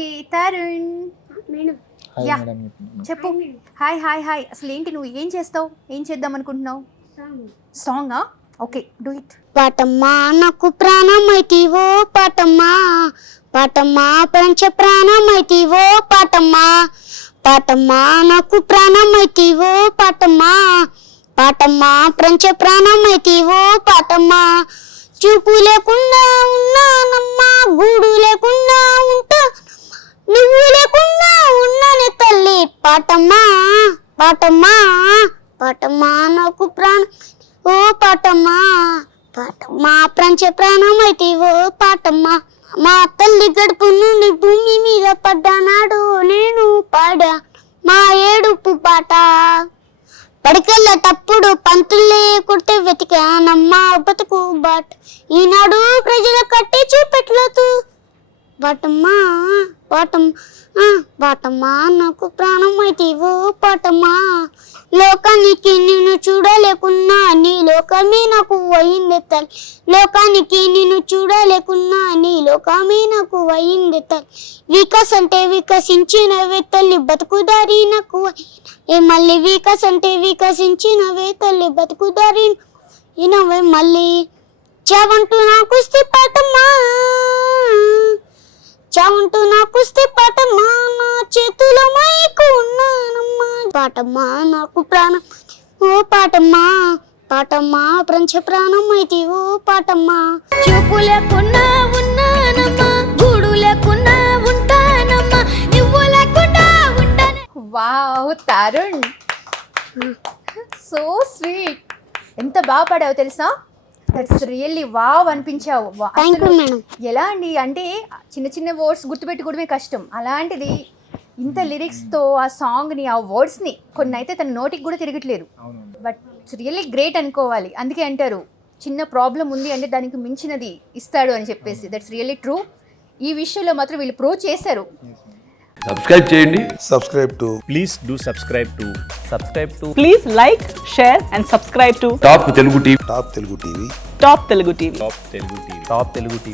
Okay Tarun yeah చెప్పు. Hi hi hi. అసలు ఏంటి, నువ్వు ఏం చేస్తావు, ఏం చేద్దాం అనుకుంటున్నావు? సాంగా? Okay, do it. పాటమ్మా నాకు ప్రాణమైతివో పాటమ్మా, పాటమ్మా పంచ ప్రాణమైతివో పాటమ్మా, పాటమ్మా నాకు ప్రాణమైతివో పాటమ్మా, పాటమ్మా పంచ ప్రాణమైతివో పాటమ్మా. చూపు లేకుండా ఉన్నానమ్మా, గూడు లేకుండా ఉంటా, నువ్వు లేకుండా ఉన్నానే తల్లి. పాటమ్మా పాటమ్మా పాటమ్మా నాకు ప్రాణం ఓ పాటమ్మా, పాటమ్మా పంచ ప్రాణమైతివో పాటమ్మా. మా తల్లి గడుపు నుండి భూమి మీద పడ్డానాడు నేను పాడా మా ఏడుపు పాట. పడికెళ్ళేటప్పుడు పంతులే కొడితే వెతికానమ్మా బతుకు బాట. ఈనాడు ప్రజల కట్టి చూపెట్లతూ పాటమ్మా పాటమ్మా, పాటమ్మా నాకు ప్రాణమైతివో పాటమ్మా. లోకానికి నిన్ను చూడలేకున్నా నీ లోకమే నాకు అయింది తల్లి, లోకానికి నిన్ను చూడలేకున్నా నీ లోకమే నాకు అయింది తల్లి. వికాస్ అంటే వికసించినవే తల్లి, బతుకుదారి నాకు ఏ మళ్ళీ. వికాస్ అంటే వికసించినవే తల్లి, బతుకుదారి ఇనవే మళ్ళీ. చావంటూ నా కుస్తీ పాటమ్మా, చావంటూ నా కుస్తీ పాటమ్మా, నా చేతిలో మైకు ఉన్నానమ్మా. పాటమ్మా నాకు ప్రాణం ఓ పాటమ్మా, పాటమ్మా పంచ ప్రాణమైతి ఓ పాటమ్మా. చూపు లేకున్నా ఉన్నానమ్మా, గూడు లేకున్నా ఉంటానమ్మా, నువ్వు లేకుండా ఉంటాను. Wow Tarun, so sweet. ఎంత బాగా పాడావు తెలుసా, దట్స్ రియల్లీ వావ్ అనిపించావు. Thank you madam. ఎలా అండి అంటే చిన్న చిన్న వర్డ్స్ గుర్తుపెట్టుకోవడమే కష్టం, అలాంటిది ఇంత లిరిక్స్తో ఆ సాంగ్ని, ఆ వర్డ్స్ని కొన్ని అయితే తన నోటికి కూడా తిరగట్లేదు. బట్ ఇట్స్ రియల్లీ గ్రేట్ అనుకోవాలి. అందుకే అంటారు చిన్న ప్రాబ్లం ఉంది అంటే దానికి మించినది ఇస్తాడు అని చెప్పేసి. That's really true. ఈ విషయంలో మాత్రం వీళ్ళు ప్రూవ్ చేశారు. సబ్స్క్రైబ్ చేయండి. subscribe to Please do subscribe to Please like, share and subscribe to top Telugu TV. Top Telugu TV. Top Telugu TV. Top Telugu TV.